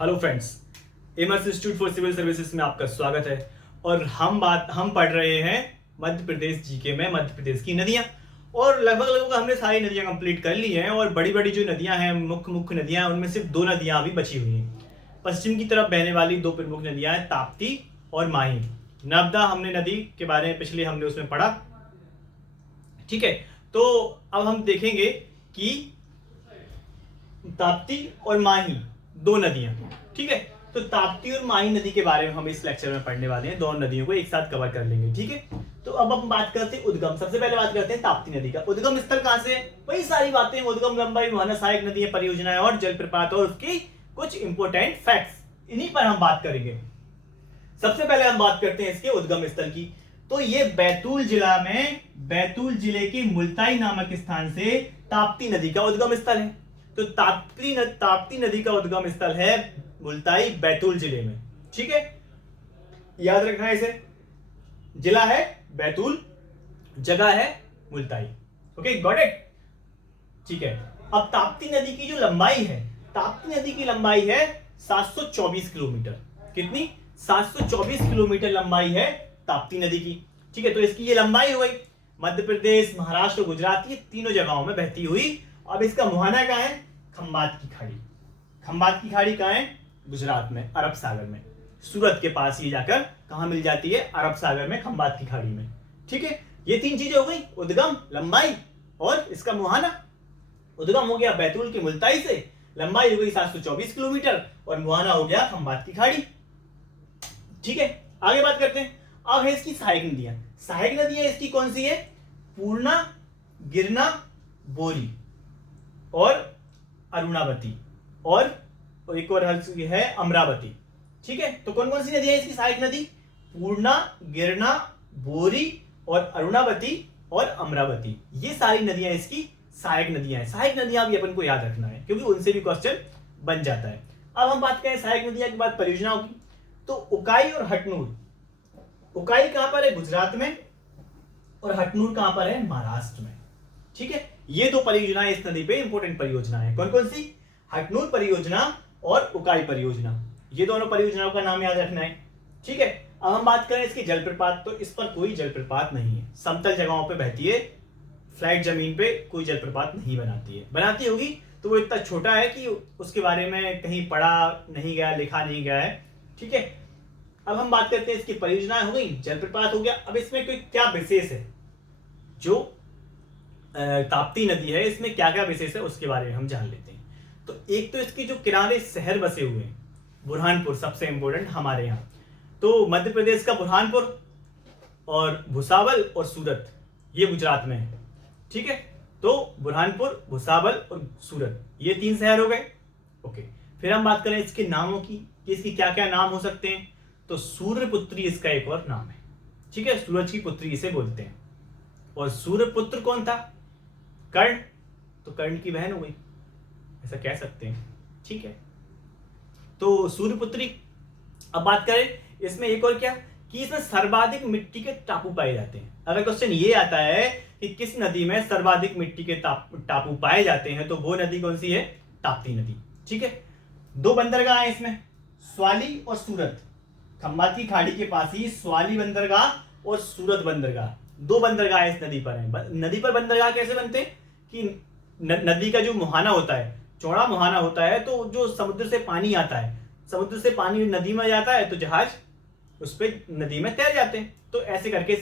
Hello friends, MS institute for civil services में आपका स्वागत है। और हम पढ़ रहे हैं मध्य प्रदेश जीके में मध्य प्रदेश की नदियां। और लगभग हमने सारी नदियां कंप्लीट कर ली हैं। और बड़ी बड़ी जो नदियां हैं, मुख्य मुख्य नदियां, उनमें सिर्फ दो नदियां अभी बची हुई हैं। पश्चिम की तरफ बहने वाली दो प्रमुख नदियां हैं, ताप्ती और माही। नर्मदा हमने नदी के बारे में पिछले हमने उसमें पढ़ा, ठीक है। तो अब हम देखेंगे कि ताप्ती और माही दो नदियां, ठीक है। तो ताप्ती और माही नदी के बारे में हम इस लेक्चर में पढ़ने वाले हैं। दोनों नदियों को एक साथ कवर कर लेंगे, ठीक है। तो अब हम बात करते हैं उद्गम। सबसे पहले बात करते हैं ताप्ती नदी का। उद्गम स्थल कहां से है? वही सारी बातें, उद्गम, लंबाई, मुहाना, सहायक नदियां, परियोजनाएं और जलप्रपात और उसकी कुछ इंपोर्टेंट फैक्ट्स, इन्हीं पर हम बात करेंगे। सबसे पहले हम बात करते हैं इसके उद्गम स्थल की। तो ये बैतूल जिला में, बैतूल जिले के मुल्ताई नामक स्थान से ताप्ती नदी का उद्गम स्थल है। तो ताप्ती नदी का उद्गम स्थल है मुल्ताई, बैतूल जिले में, ठीक है। याद रखना है इसे। जिला है बैतूल, जगह है मुल्ताई। ओके, गॉट इट, ठीक है। अब ताप्ती नदी की जो लंबाई है, ताप्ती नदी की लंबाई है 724 किलोमीटर। कितनी? 724 किलोमीटर लंबाई है ताप्ती नदी की, ठीक है। तो इसकी ये लंबाई हो गई। मध्य प्रदेश, महाराष्ट्र, गुजरात, ये तीनों जगहों में बहती हुई। अब इसका मुहाना कहां है? खंबात की खाड़ी। खंबात की खाड़ी कहां है? गुजरात में, अरब सागर में, सूरत के पास ये जाकर कहां मिल जाती है? अरब सागर में, खंबात की खाड़ी में, ठीक है। ये तीन चीजें हो गई, उद्गम, लंबाई और इसका मुहाना। उद्गम हो गया बैतूल के मुल्ताई से, लंबाई हो गई 724 किलोमीटर और मुहाना हो गया खंबात की खाड़ी, ठीक है। आगे बात करते हैं। अब है इसकी सहायक नदियां। सहायक नदियां इसकी कौन सी है? पूर्णा, गिरना, बोरी और अरुणावती और एक और है अमरावती, ठीक है। तो कौन कौन सी नदियां इसकी सहायक नदी? पूर्णा, गिरना, बोरी और अरुणावती और अमरावती, ये सारी नदियां इसकी सहायक नदियां हैं। सहायक नदियां भी अपन को याद रखना है क्योंकि उनसे भी क्वेश्चन बन जाता है। अब हम बात करें सहायक नदियां के बाद परियोजनाओं की। तो उकाई और हटनूर। उकाई कहां पर है? गुजरात में। और हटनूर कहां पर है? महाराष्ट्र में, ठीक है। ये दो परियोजनाएं इस नदी पे इंपोर्टेंट परियोजना है। कौन कौन सी? हटनूर परियोजना और उकाई परियोजना। ये दोनों परियोजनाओं का नाम याद रखना है, ठीक है। अब हम बात करें इसके जलप्रपात। तो इस पर कोई जलप्रपात नहीं है, समतल जगहों पे बहती है, फ्लैट जमीन पे कोई जलप्रपात नहीं बनाती है। बनाती होगी तो वो इतना छोटा है कि उसके बारे में कहीं पढ़ा नहीं गया, लिखा नहीं गया है, ठीक है। अब हम बात करते हैं इसकी परियोजनाएं हो गई, जलप्रपात हो गया। अब इसमें कोई क्या विशेष है? जो ताप्ती नदी है, इसमें क्या क्या विशेष है उसके बारे में हम जान लेते हैं। तो एक तो इसकी जो किनारे शहर बसे हुए हैं, बुरहानपुर सबसे इंपॉर्टेंट हमारे यहाँ। तो मध्य प्रदेश का बुरहानपुर और भुसावल और सूरत, ये गुजरात में है, ठीक है। तो बुरहानपुर, भुसावल और सूरत, ये तीन शहर हो गए। ओके, फिर हम बात करें इसके नामों की कि इसकी क्या क्या नाम हो सकते हैं। तो सूर्यपुत्री इसका एक और नाम है, ठीक है। सूरज की पुत्री इसे बोलते हैं। और सूर्यपुत्र कौन था? कर्ण। तो कर्ण की बहन हो गई, ऐसा कह सकते हैं, ठीक है। तो सूर्यपुत्री। अब बात करें इसमें एक और क्या कि इसमें सर्वाधिक मिट्टी के टापू पाए जाते हैं। अगर क्वेश्चन ये आता है कि किस नदी में सर्वाधिक मिट्टी के टापू पाए जाते हैं, तो वो नदी कौन सी है? ताप्ती नदी, ठीक है। दो बंदरगाह है इसमें, स्वाली और सूरत। खंबात की खाड़ी के पास ही स्वाली बंदरगाह और सूरत बंदरगाह, दो बंदरगाह इस नदी पर हैं। नदी पर बंदरगाह कैसे बनते हैं कि नदी का जो मुहाना होता है, चौड़ा मुहाना होता है, तो जो समुद्र से पानी आता है, समुद्र से पानी नदी में जाता है तो जहाज उस पर नदी में तैर जाते हैं। तो ऐसे करके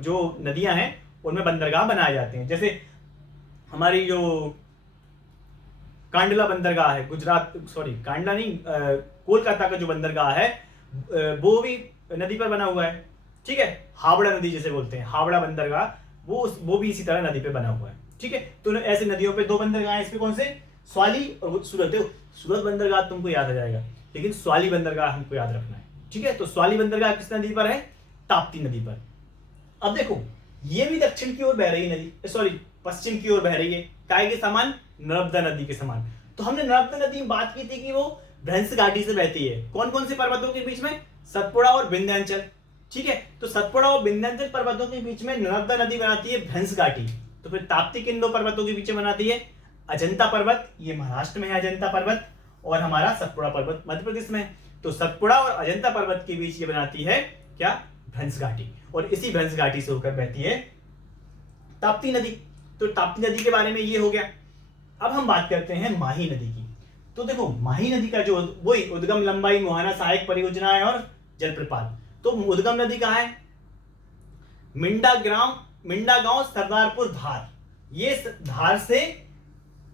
जो नदियां हैं उनमें बंदरगाह बनाए जाते हैं। जैसे हमारी जो कांडला बंदरगाह है गुजरात, सॉरी कांडला नहीं, कोलकाता का जो बंदरगाह है वो भी नदी पर बना हुआ है, ठीक है। हावड़ा नदी जिसे बोलते हैं, हावड़ा बंदरगाह, वो भी इसी तरह नदी पे बना हुआ है, ठीक है। तो ऐसे नदियों पे दो बंदरगाह हैं। इसमें कौन से? स्वाली और सूरत। देखो, सूरत बंदरगाह तुमको याद आ जाएगा, लेकिन स्वाली बंदरगाह हमको याद रखना है, ठीक है। तो स्वाली बंदरगाह किस नदी पर है? ताप्ती नदी पर। अब देखो, ये भी दक्षिण की ओर बह रही नदी, सॉरी पश्चिम की ओर बह रही है, काय के समान? नर्मदा नदी के समान। तो हमने नर्मदा नदी में बात की थी कि वो भ्रंश घाटी से बहती है। कौन कौन से पर्वतों के बीच में? सतपुड़ा और विंध्याचल, ठीक है। तो सतपुड़ा और विंध्याचल पर्वतों के बीच में नर्मदा नदी बनाती है भ्रंश घाटी। तो फिर ताप्ती किन दो पर्वतों के बीच में बनाती है? अजंता पर्वत, ये महाराष्ट्र में है अजंता पर्वत, और हमारा सतपुड़ा पर्वत मध्य प्रदेश में है। तो सतपुड़ा और अजंता पर्वत के बीच ये बनाती है क्या, भ्रंश घाटी, और इसी भ्रंश घाटी से होकर बहती है ताप्ती नदी। तो ताप्ती नदी के बारे में ये हो गया। अब हम बात करते हैं माही नदी की। तो देखो माही नदी का जो वही उद्गम, लंबाई, मुहाना, सहायक परियोजनाएं और जलप्रपात। तो उद्गम नदी कहाँ है, मिंडा गांव सरदारपुर धार। ये धार से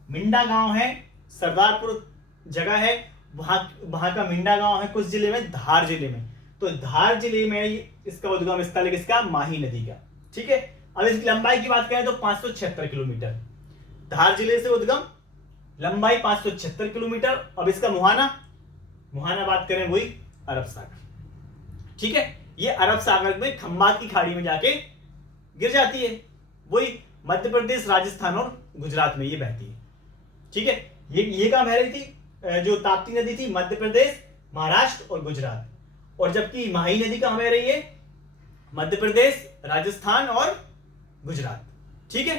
मिंडा गांव है, सरदारपुर जगह है, वहां का मिंडा गांव है कुछ जिले में, धार जिले में। तो धार जिले में इसका उद्गम स्थल है किसका, माही नदी का। ठीक है, अब इसकी लंबाई की बात करें तो 576 किलोमीटर, धार जिले से उद्गम, लंबाई 576 किलोमीटर। अब इसका मुहाना बात करें वही अरब सागर। ठीक है, ये अरब सागर में खंबात की खाड़ी में जाके गिर जाती है, वही मध्य प्रदेश, राजस्थान और गुजरात में ये बहती है। ठीक है, ये कहां बह रही थी, जो ताप्ती नदी थी, मध्य प्रदेश, महाराष्ट्र और गुजरात। और जबकि माही नदी कहां बह रही है, मध्य प्रदेश, राजस्थान और गुजरात। ठीक है,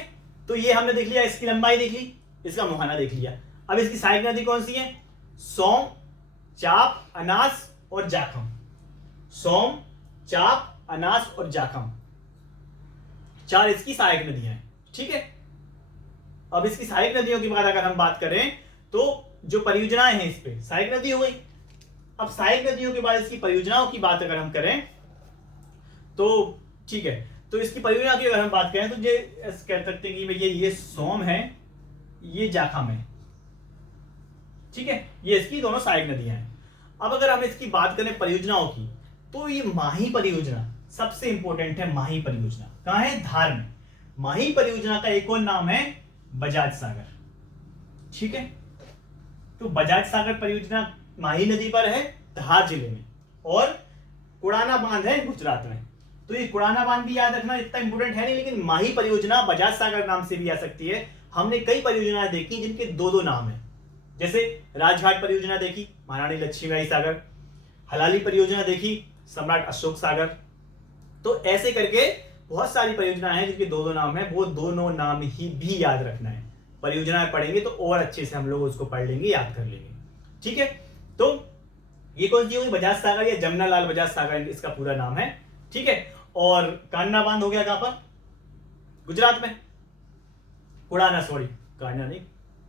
तो ये हमने देख लिया, इसकी लंबाई देख ली, इसका मुहाना देख लिया। अब इसकी सहायक नदी कौन सी है, सोम, चाप, अनास और जाखम। सोम, चाप, अनास और जाखम, 4 इसकी सहायक नदियां हैं। ठीक है, अब इसकी सहायक नदियों की बात अगर हम बात करें तो जो परियोजनाएं हैं इस पे, सहायक नदी हो गई। अब सहायक नदियों के बाद इसकी परियोजनाओं की बात अगर हम करें तो ठीक है, तो इसकी परियोजना की अगर हम बात करें तो ये कह सकते हैं कि भैया ये सोम है, ये जाखम है। ठीक है, ये इसकी दोनों सहायक नदियां हैं। अब अगर हम इसकी बात करें परियोजनाओं की, तो ये माही परियोजना सबसे इंपॉर्टेंट है। माही परियोजना कहां है, धार में। माही परियोजना का एक और नाम है बजाज सागर। ठीक है, तो बजाज सागर परियोजना माही नदी पर है, धार जिले में, और कुड़ाना बांध है गुजरात में। तो ये कुड़ाना बांध भी याद रखना इतना इंपॉर्टेंट है नहीं, लेकिन माही परियोजना बजाज सागर नाम से भी आ सकती है। हमने कई परियोजनाएं देखी जिनके 2-2 नाम है, जैसे राजघाट परियोजना देखी, महारानी लक्ष्मीबाई सागर, हलाली परियोजना देखी, सम्राट अशोक सागर। तो ऐसे करके बहुत सारी परियोजनाएं हैं जिनके 2-2 नाम है, वो दोनों नाम ही भी याद रखना है। परियोजनाएं पढ़ेंगे तो और अच्छे से हम लोग उसको पढ़ लेंगे, याद कर लेंगे। ठीक है, तो ये कौन सी होगी, बजाज सागर या जमनालाल बजाज सागर इसका पूरा नाम है। ठीक है, और कान्ना बांध हो गया कहां पर, गुजरात में। कुड़ाना, सॉरी कान्ना नहीं,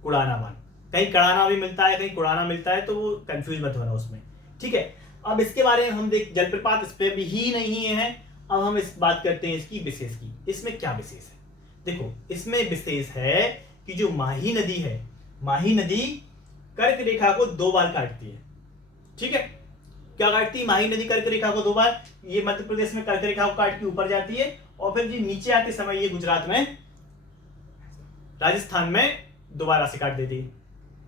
कुड़ाना बांध, कहीं कड़ाना भी मिलता है, कहीं कुड़ाना मिलता है, तो वो कंफ्यूज मत होना उसमें। ठीक है, अब इसके बारे में हम देख, जलप्रपात इस पे भी ही नहीं है। अब हम इस बात करते हैं इसकी विशेष की। इसमें क्या विशेष है, देखो इसमें विशेष है कि जो माही नदी है, माही नदी कर्क रेखा को 2 बार काटती है। ठीक है, क्या काटती है माही नदी, कर्क रेखा को 2 बार। ये मध्य प्रदेश में कर्क रेखा को काट के ऊपर जाती है, और फिर ये नीचे आते समय ये गुजरात में, राजस्थान में दोबारा से काट देती है।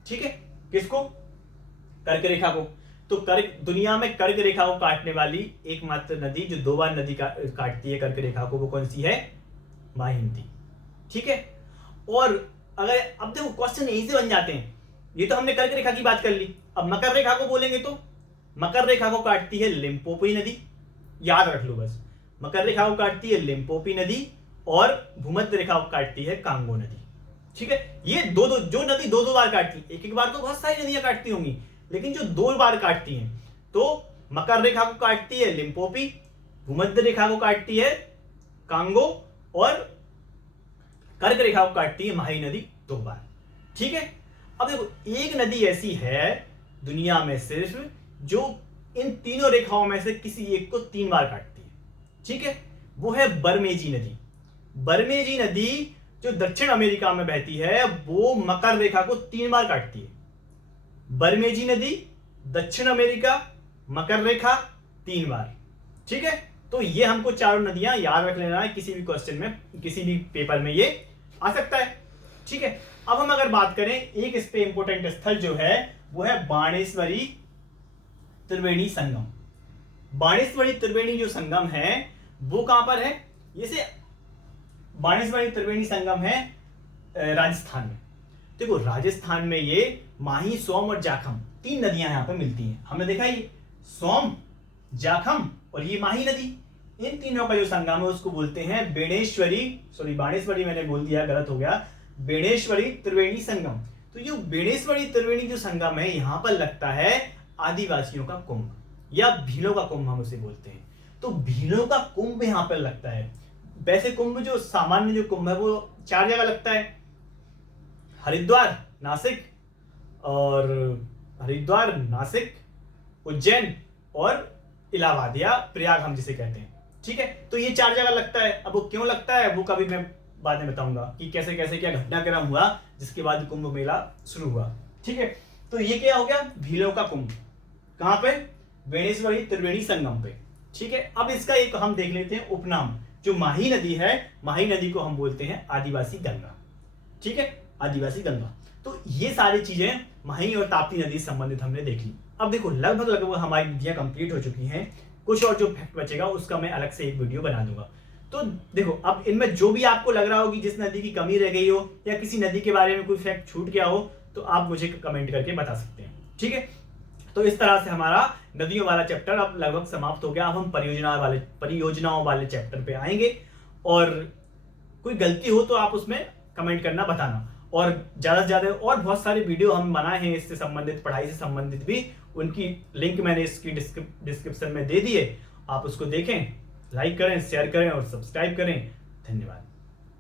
ठीक है, किसको, कर्क रेखा को। तो कर्क, दुनिया में कर्क रेखा को काटने वाली एकमात्र नदी जो 2 बार नदी काटती है कर्क रेखा को, वो कौन सी है, माही नदी। ठीक है, और अगर अब देखो क्वेश्चन यहीं से बन जाते हैं। ये तो हमने कर्क रेखा की बात कर ली, अब मकर रेखा को बोलेंगे तो मकर रेखा को काटती है लिम्पोपी नदी, याद रख लो बस। मकर रेखा को काटती है लिम्पोपी नदी, और भूमध्य रेखा को काटती है कांगो नदी। ठीक है, ये जो नदी 2-2 बार काटती है, एक बार तो बहुत सारी नदियां काटती होंगी, लेकिन जो 2 बार काटती हैं, तो मकर रेखा को काटती है लिम्पोपी, भूमध्य रेखा को काटती है कांगो, और कर्क रेखा को काटती है माही नदी 2 बार। ठीक है, अब देखो एक नदी ऐसी है दुनिया में सिर्फ जो इन तीनों रेखाओं में से किसी एक को 3 बार काटती है। ठीक है, वो है बरमेजी नदी। बरमेजी नदी जो दक्षिण अमेरिका में बहती है, वो मकर रेखा को 3 बार काटती है। बरमेजी नदी, दक्षिण अमेरिका, मकर रेखा, 3 बार। ठीक है, तो ये हमको चारों नदियां याद रख लेना है, किसी भी क्वेश्चन में, किसी भी पेपर में ये आ सकता है। ठीक है, अब हम अगर बात करें, एक इस पे इंपोर्टेंट स्थल जो है वो है बाणेश्वरी त्रिवेणी संगम। बाणेश्वरी त्रिवेणी जो संगम है वो कहां पर है, जैसे बाणेश्वरी त्रिवेणी संगम है राजस्थान में। देखो राजस्थान में ये माही, सोम और जाखम 3 नदियां यहां पर मिलती हैं। हमने देखा ये सोम, जाखम और ये माही नदी, इन तीनों का जो संगम है उसको बोलते हैं बेणेश्वरी, सॉरी बाणेश्वरी मैंने बोल दिया, गलत हो गया, बेणेश्वरी त्रिवेणी संगम। तो ये बेणेश्वरी त्रिवेणी जो संगम है यहाँ पर लगता है आदिवासियों का कुंभ या भीलों का कुंभ हम उसे बोलते हैं। तो भीलों का कुंभ यहाँ पर लगता है। वैसे कुंभ जो सामान्य जो कुंभ है वो 4 जगह लगता है, हरिद्वार, नासिक, उज्जैन और इलाहाबाद या प्रयाग हम जिसे कहते हैं। ठीक है, तो ये 4 जगह लगता है। अब वो क्यों लगता है वो कभी मैं बाद में बताऊंगा कि कैसे कैसे क्या घटनाक्रम हुआ जिसके बाद कुंभ मेला शुरू हुआ। ठीक है, तो ये क्या हो गया, भीलों का कुंभ कहां पे, बेणेश्वरी त्रिवेणी संगम पे। ठीक है, अब इसका एक हम देख लेते हैं उपनाम। जो माही नदी है, माही नदी को हम बोलते हैं आदिवासी गंगा। ठीक है, आदिवासी गंगा। तो ये सारी चीजें माही और ताप्ती नदी से संबंधित हमने देख ली। अब देखो लगभग हमारी नदियां कंप्लीट हो चुकी हैं। कुछ और जो फैक्ट बचेगा उसका मैं अलग से एक वीडियो बना दूंगा। तो देखो अब इनमें जो भी आपको लग रहा हो कि जिस नदी की कमी रह गई हो या किसी नदी के बारे में कोई फैक्ट छूट गया हो तो आप मुझे कमेंट करके बता सकते हैं। ठीक है, तो इस तरह से हमारा नदियों वाला चैप्टर अब लगभग समाप्त हो गया। अब हम परियोजनाओं वाले चैप्टर पे आएंगे और कोई गलती हो तो आप उसमें कमेंट करना बताना। और ज्यादा से ज्यादा और बहुत सारे वीडियो हम बनाए हैं इससे संबंधित, पढ़ाई से संबंधित भी, उनकी लिंक मैंने इसकी डिस्क्रिप्शन में दे दी है। आप उसको देखें, लाइक करें, शेयर करें और सब्सक्राइब करें। धन्यवाद।